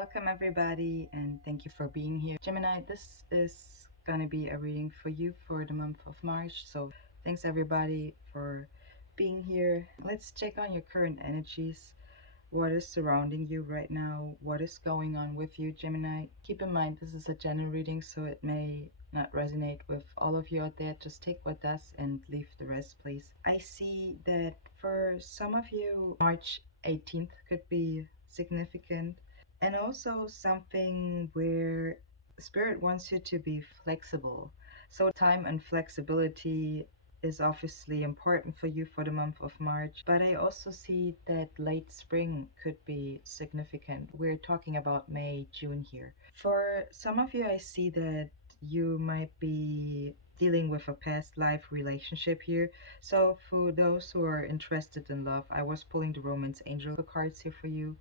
Welcome, everybody, and thank you for being here. Gemini, this is going to be a reading for you for the month of March. So, thanks everybody for being here. Let's check on your current energies. What is surrounding you right now? What is going on with you, Gemini? Keep in mind, this is a general reading, so it may not resonate with all of you out there. Just take what does and leave the rest, please. I see that for some of you, March 18th could be significant, and also something where Spirit wants you to be flexible. So, time and flexibility is obviously important for you for the month of March, but I also see that late spring could be significant. We're talking about May, June here. For some of you, I see that you might be dealing with a past life relationship here. So, for those who are interested in love, I was pulling the Romance Angel cards here for you,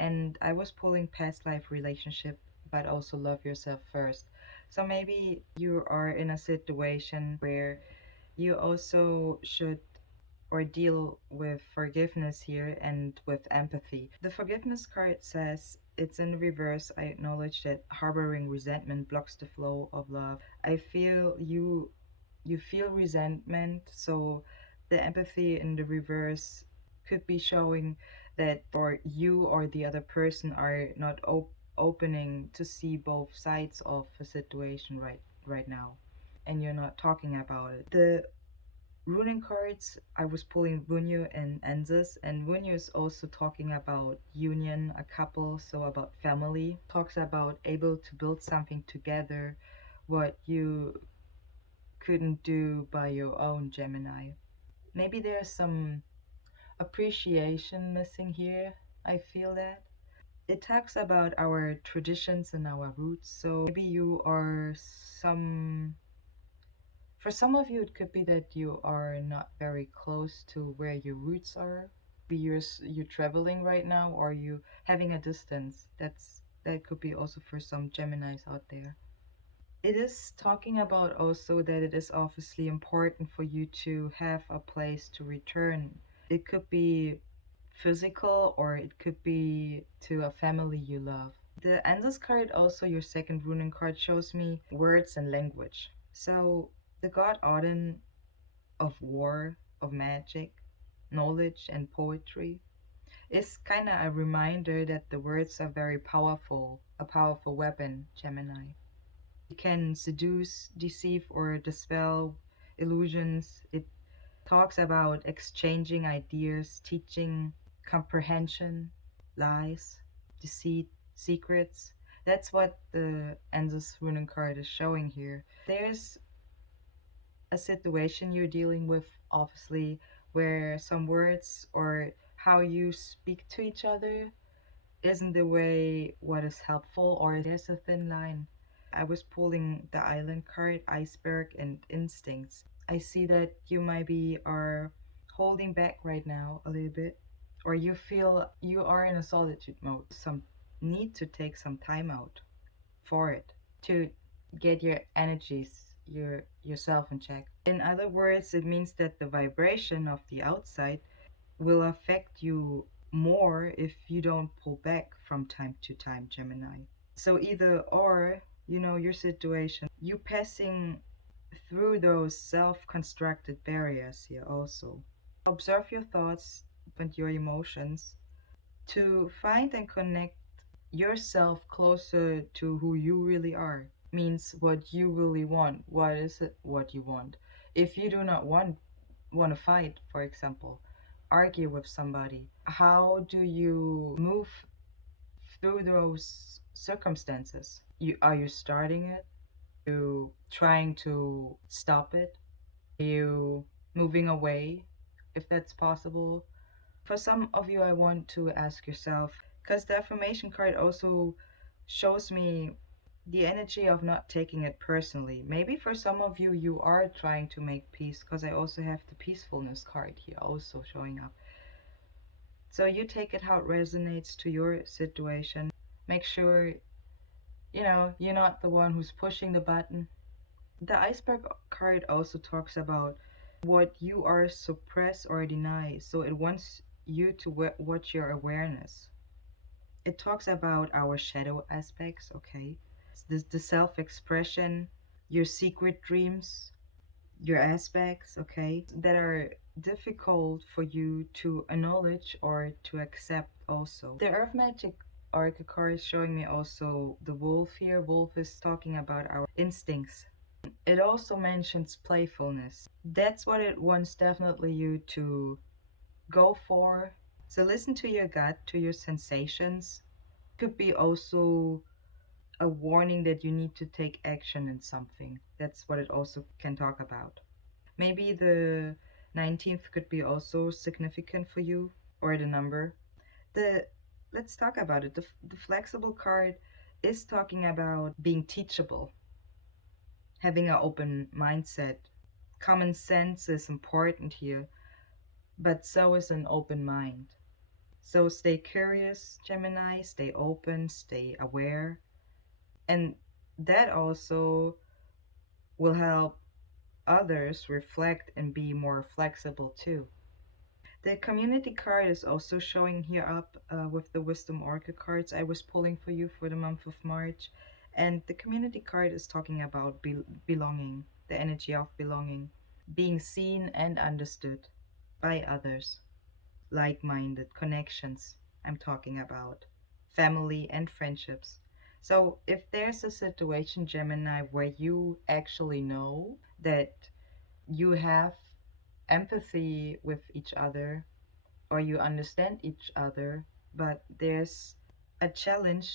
and I was pulling past life relationship, but also love yourself first. So maybe you are in a situation where you also should or deal with forgiveness here and with empathy. The forgiveness card says it's in reverse. I acknowledge that harboring resentment blocks the flow of love. I feel you feel resentment, so the empathy in the reverse could be showing that or you or the other person are not opening to see both sides of a situation right now, and you're not talking about it. The ruling cards, I was pulling Vunyu and Enzus, and Vunyu is also talking about union, a couple, so about family. Talks about able to build something together, what you couldn't do by your own, Gemini. Maybe there's some appreciation missing here. I feel that. It talks about our traditions and our roots, so maybe you are some for some of you, it could be that you are not very close to where your roots are. Maybe you're traveling right now, or you having a distance. That could be also for some Geminis out there. It is talking about also that it is obviously important for you to have a place to return. It could be physical, or it could be to a family you love. The Answers card, also your second runing card, shows me words and language. So the god Odin of war, of magic, knowledge, and poetry is kind of a reminder that the words are very powerful, a powerful weapon, Gemini. It can seduce, deceive, or dispel illusions. It talks about exchanging ideas, teaching, comprehension, lies, deceit, secrets. That's what the Endless Runen card is showing here. There's a situation you're dealing with, obviously, where some words or how you speak to each other isn't the way what is helpful, or there's a thin line. I was pulling the island card, iceberg, and instincts. I see that you might be are holding back right now a little bit, or you feel you are in a solitude mode. Some need to take some time out for it to get your energies, yourself in check. In other words, it means that the vibration of the outside will affect you more if you don't pull back from time to time, Gemini. So either or, your situation, you passing through those self-constructed barriers here also. Observe your thoughts and your emotions to find and connect yourself closer to who you really are. Means what you really want. What is it what you want? If you do not want to fight, for example, argue with somebody, how do you move through those circumstances? Are you starting it? Are you trying to stop it? Are you moving away, if that's possible? For some of you, I want to ask yourself, because the affirmation card also shows me the energy of not taking it personally. Maybe for some of you, you are trying to make peace, because I also have the peacefulness card here also showing up. So you take it how it resonates to your situation. Make sure, you're not the one who's pushing the button. The iceberg card also talks about what you are suppress or deny. So it wants you to watch your awareness. It talks about our shadow aspects, okay? The self expression, your secret dreams, your aspects, okay, that are difficult for you to acknowledge or to accept also. The Earth Magic Oracle card is showing me also the wolf here. Wolf is talking about our instincts. It also mentions playfulness. That's what it wants definitely you to go for. So listen to your gut, to your sensations. Could be also a warning that you need to take action in something. That's what it also can talk about. Maybe the 19th could be also significant for you, or the number. The Let's talk about it. The flexible card is talking about being teachable, having an open mindset. Common sense is important here, but so is an open mind. So stay curious, Gemini, stay open, stay aware. And that also will help others reflect and be more flexible too. The community card is also showing here up with the Wisdom Oracle cards I was pulling for you for the month of March. And the community card is talking about belonging, the energy of belonging, being seen and understood by others, like minded connections. I'm talking about family and friendships. So, if there's a situation, Gemini, where you actually know that you have empathy with each other or you understand each other, but there's a challenge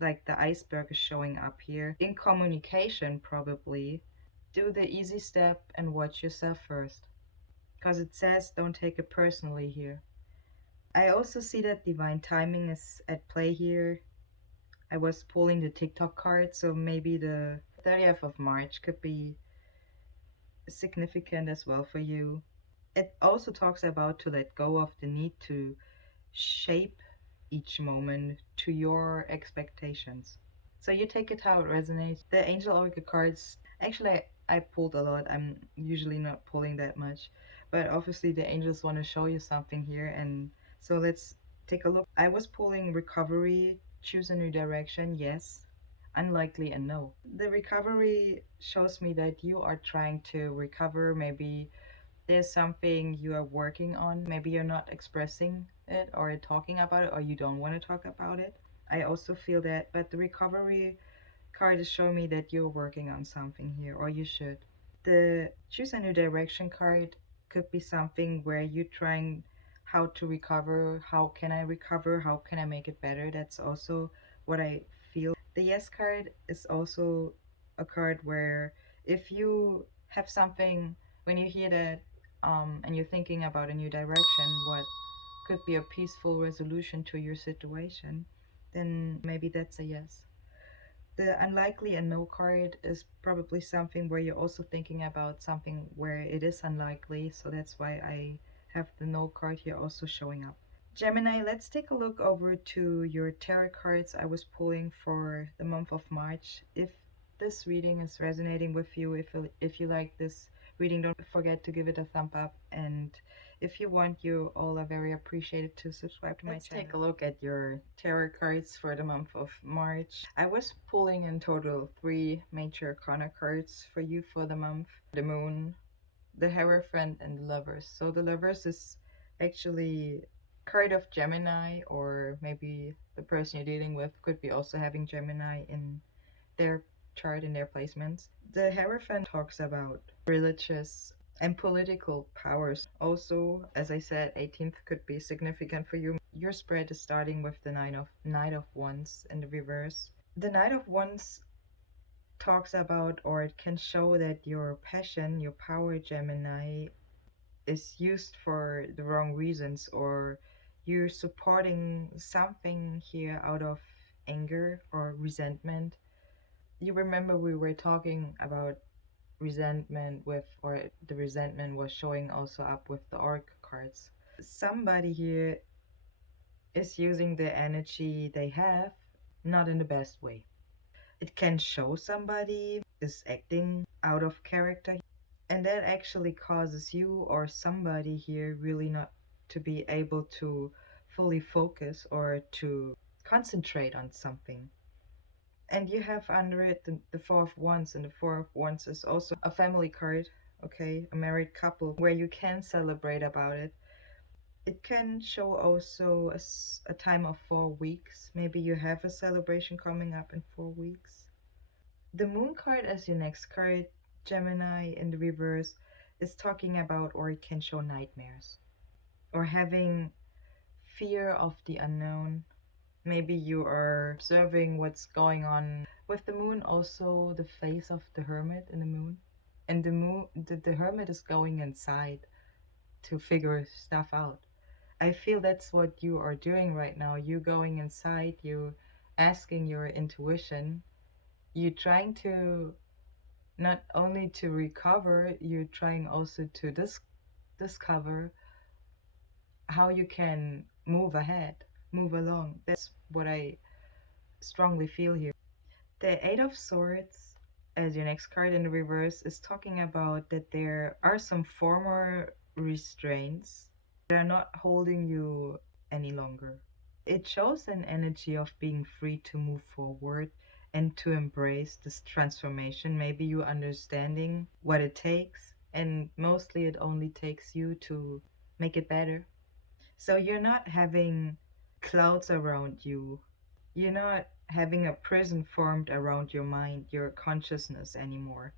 like the iceberg is showing up here in communication, probably do the easy step and watch yourself first, because it says don't take it personally here. I also see that divine timing is at play here. I was pulling the TikTok card, so maybe the 30th of March could be significant as well for you. It also talks about to let go of the need to shape each moment to your expectations. So you take it how it resonates. The Angel Oracle cards, actually, I pulled a lot. I'm usually not pulling that much, but obviously the angels want to show you something here, and so let's take a look. I was pulling recovery, choose a new direction, yes, unlikely, and no. The recovery shows me that you are trying to recover. Maybe there's something you are working on. Maybe you're not expressing it or talking about it, or you don't want to talk about it. I also feel that, but the recovery card is showing me that you're working on something here, or you should. The choose a new direction card could be something where you're trying how to recover, how can I recover, how can I make it better. That's also what I feel. The yes card is also a card where if you have something, when you hear that and you're thinking about a new direction, what could be a peaceful resolution to your situation, then maybe that's a yes. The unlikely and no card is probably something where you're also thinking about something where it is unlikely, so that's why I have the no card here also showing up. Gemini, let's take a look over to your tarot cards I was pulling for the month of March. If this reading is resonating with you, if you like this reading, don't forget to give it a thumb up, and if you want, you all are very appreciated to subscribe to my channel. Let's take a look at your tarot cards for the month of March. I was pulling in total 3 major arcana cards for you for the month: the Moon, the Hierophant, and the Lovers. So the Lovers is actually card of Gemini, or maybe the person you're dealing with could be also having Gemini in their chart, in their placements. The Hierophant talks about religious and political powers. Also, as I said, 18th could be significant for you. Your spread is starting with the Knight of Wands in the reverse. The Knight of Wands talks about, or it can show that your passion, your power, Gemini, is used for the wrong reasons, or you're supporting something here out of anger or resentment. You remember we were talking about resentment with, or the resentment was showing also up with the oracle cards. Somebody here is using the energy they have not in the best way. It can show somebody is acting out of character, and that actually causes you or somebody here really not to be able to fully focus or to concentrate on something. And you have under it the Four of Wands, and the Four of Wands is also a family card, okay? A married couple where you can celebrate about it. It can show also a time of 4 weeks. Maybe you have a celebration coming up in 4 weeks. The Moon card as your next card, Gemini in the reverse, is talking about, or it can show nightmares or having fear of the unknown. Maybe you are observing what's going on with the moon, also the face of the hermit in the moon. And the hermit is going inside to figure stuff out. I feel that's what you are doing right now. You going inside, you asking your intuition, you trying to not only to recover, you're trying also to discover how you can move ahead, move along. That's what I strongly feel here. The Eight of Swords, as your next card in the reverse, is talking about that there are some former restraints that are not holding you any longer. It shows an energy of being free to move forward and to embrace this transformation. Maybe you understanding what it takes, and mostly it only takes you to make it better. So you're not having clouds around you. You're not having a prison formed around your mind, your consciousness anymore.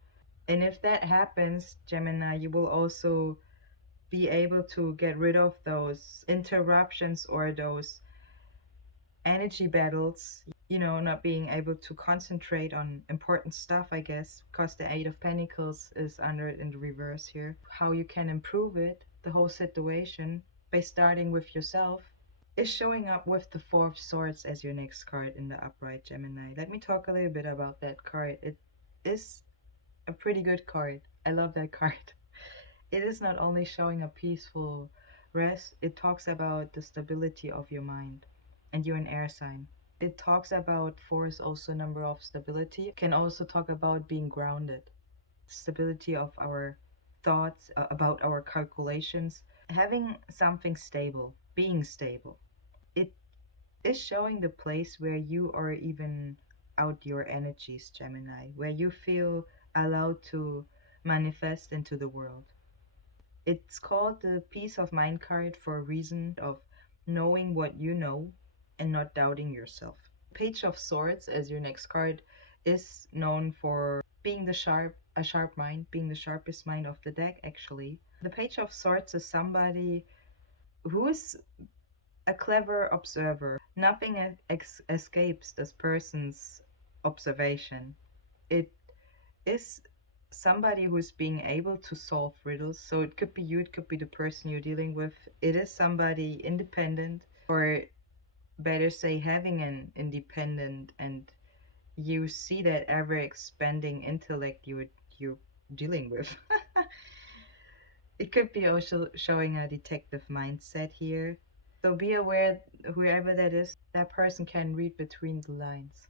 And if that happens, Gemini, you will also be able to get rid of those interruptions or those energy battles, not being able to concentrate on important stuff, I guess, because the Eight of Pentacles is under it in the reverse here. How you can improve it, the whole situation, by starting with yourself, is showing up with the Four of Swords as your next card in the upright, Gemini. Let me talk a little bit about that card. It is a pretty good card. I love that card. It is not only showing a peaceful rest, it talks about the stability of your mind. And you're an air sign. It talks about four is also a number of stability. It can also talk about being grounded, stability of our thoughts, about our calculations, having something stable, being stable. It is showing the place where you are even out your energies, Gemini, where you feel allowed to manifest into the world. It's called the Peace of Mind card for a reason of knowing what you know and not doubting yourself. Page of Swords as your next card is known for being a sharp mind, being the sharpest mind of the deck actually. The Page of Swords is somebody who is a clever observer. Nothing escapes this person's observation. It is somebody who's being able to solve riddles. So it could be you, it could be the person you're dealing with. It is somebody independent, or better say, having an independent and you see that ever expanding intellect you're dealing with. It could be also showing a detective mindset here. So be aware, whoever that is, that person can read between the lines.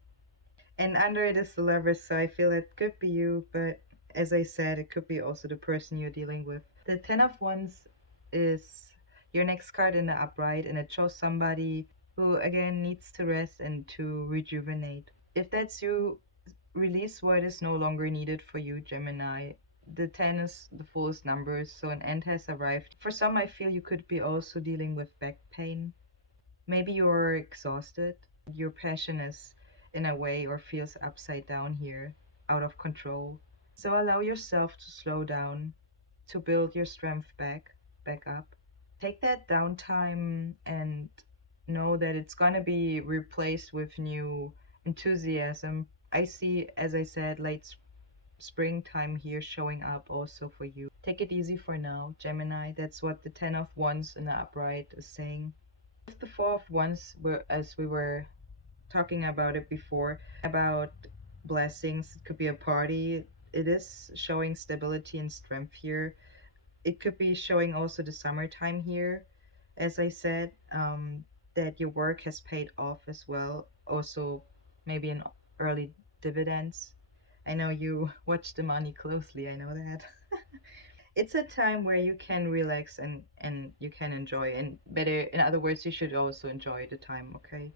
And under it is the Lovers, so I feel it could be you, but as I said, it could be also the person you're dealing with. The Ten of Wands is your next card in the upright, and it shows somebody who again needs to rest and to rejuvenate. If that's you, release what is no longer needed for you, Gemini. The 10 is the fullest number, so an end has arrived. For some, I feel you could be also dealing with back pain. Maybe you're exhausted. Your passion is in a way or feels upside down here, out of control. So allow yourself to slow down, to build your strength back up. Take that downtime and know that it's gonna be replaced with new enthusiasm. I see, as I said, late springtime here showing up also for you. Take it easy for now, Gemini. That's what the Ten of Wands in the upright is saying. With the Four of Wands, as we were talking about it before, about blessings, it could be a party. It is showing stability and strength here. It could be showing also the summertime here, as I said, that your work has paid off as well. Also, maybe an early dividends. I know you watch the money closely, I know that. It's a time where you can relax and you can enjoy, and better, in other words, you should also enjoy the time, okay?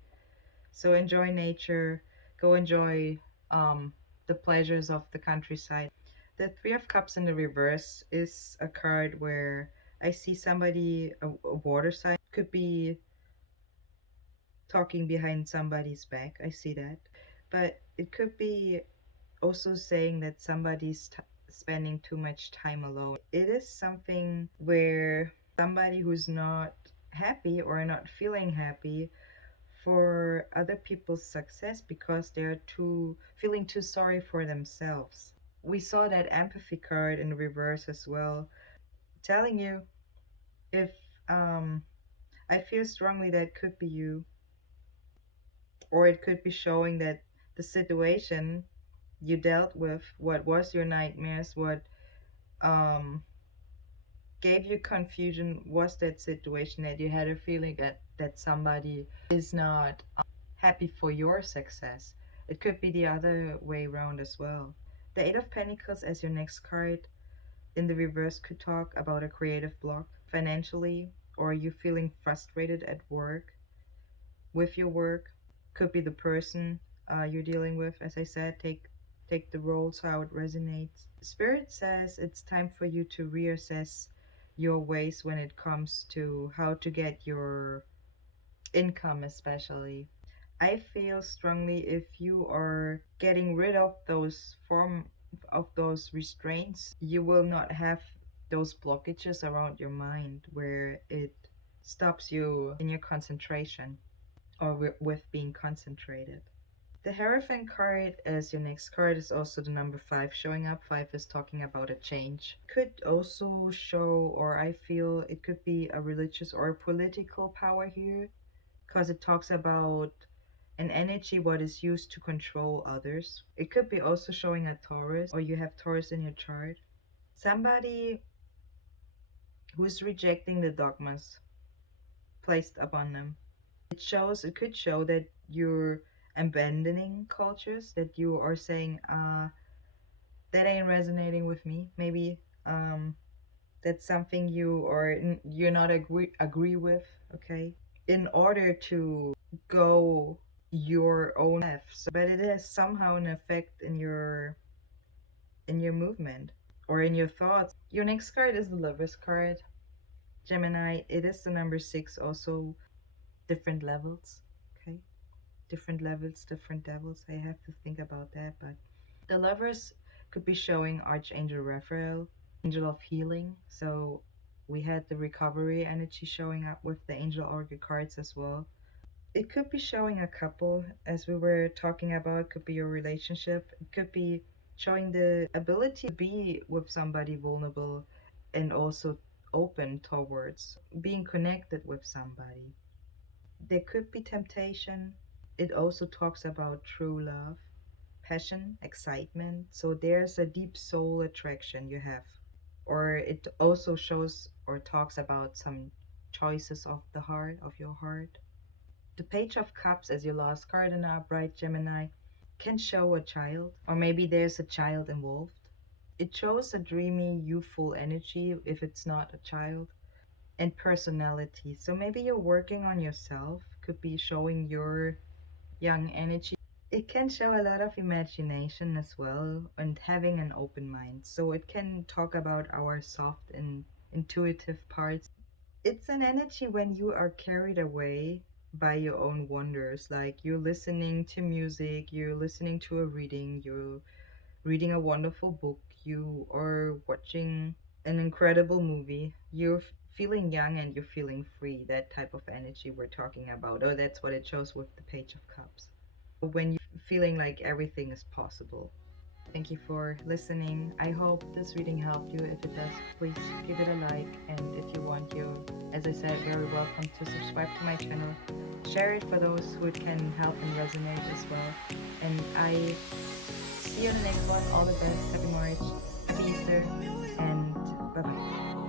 So enjoy nature, go enjoy the pleasures of the countryside. The Three of Cups in the reverse is a card where I see somebody, a water sign, could be talking behind somebody's back. I see that. But it could be also saying that somebody's spending too much time alone. It is something where somebody who's not happy or not feeling happy for other people's success because they're too feeling too sorry for themselves. We saw that empathy card in reverse as well, telling you if I feel strongly that could be you, or it could be showing that the situation you dealt with, what was your nightmares, what um gave you confusion, was that situation that you had a feeling that somebody is not happy for your success. It could be the other way around as well. The Eight of Pentacles as your next card in the reverse could talk about a creative block financially, or you feeling frustrated at work with your work. Could be the person you're dealing with. As I said, take the roles how it resonates. Spirit says it's time for you to reassess your ways when it comes to how to get your income, especially. I feel strongly if you are getting rid of those form of those restraints, you will not have those blockages around your mind where it stops you in your concentration or with being concentrated. The Hierophant card as your next card is also the number 5 showing up. 5 is talking about a change. Could also show, or I feel it could be a religious or a political power here, because it talks about an energy what is used to control others. It could be also showing a Taurus, or you have Taurus in your chart. Somebody who's rejecting the dogmas placed upon them. It could show that you're abandoning cultures, that you are saying, that ain't resonating with me. Maybe that's something you're not agree with, okay? In order to go your own path. But it has somehow an effect in your movement or in your thoughts. Your next card is the Lover's card. Gemini, it is the number 6, also different levels. Okay, different levels, different devils. I have to think about that. But the Lovers could be showing Archangel Raphael, angel of healing. So we had the recovery energy showing up with the angel oracle cards as well. It could be showing a couple, as we were talking about. Could be your relationship. It could be showing the ability to be with somebody vulnerable and also open towards being connected with somebody. There could be temptation. It also talks about true love, passion, excitement. So there's a deep soul attraction you have. Or it also shows or talks about some choices of the heart, of your heart. The Page of Cups as your last card in Upright Gemini can show a child, or maybe there's a child involved. It shows a dreamy, youthful energy if it's not a child, and personality. So maybe you're working on yourself, could be showing your young energy. It can show a lot of imagination as well and having an open mind. So it can talk about our soft and intuitive parts. It's an energy when you are carried away by your own wonders. Like you're listening to music, you're listening to a reading, you're reading a wonderful book, you are watching an incredible movie. You're feeling young and you're feeling free. That type of energy we're talking about. Oh, that's what it shows with the Page of Cups. When you're feeling like everything is possible. Thank you for listening. I hope this reading helped you. If it does, please give it a like. And if you want, you, as I said, very welcome to subscribe to my channel. Share it for those who it can help and resonate as well. And I see you in the next one. All the best. Happy March. Happy Easter. And bye-bye.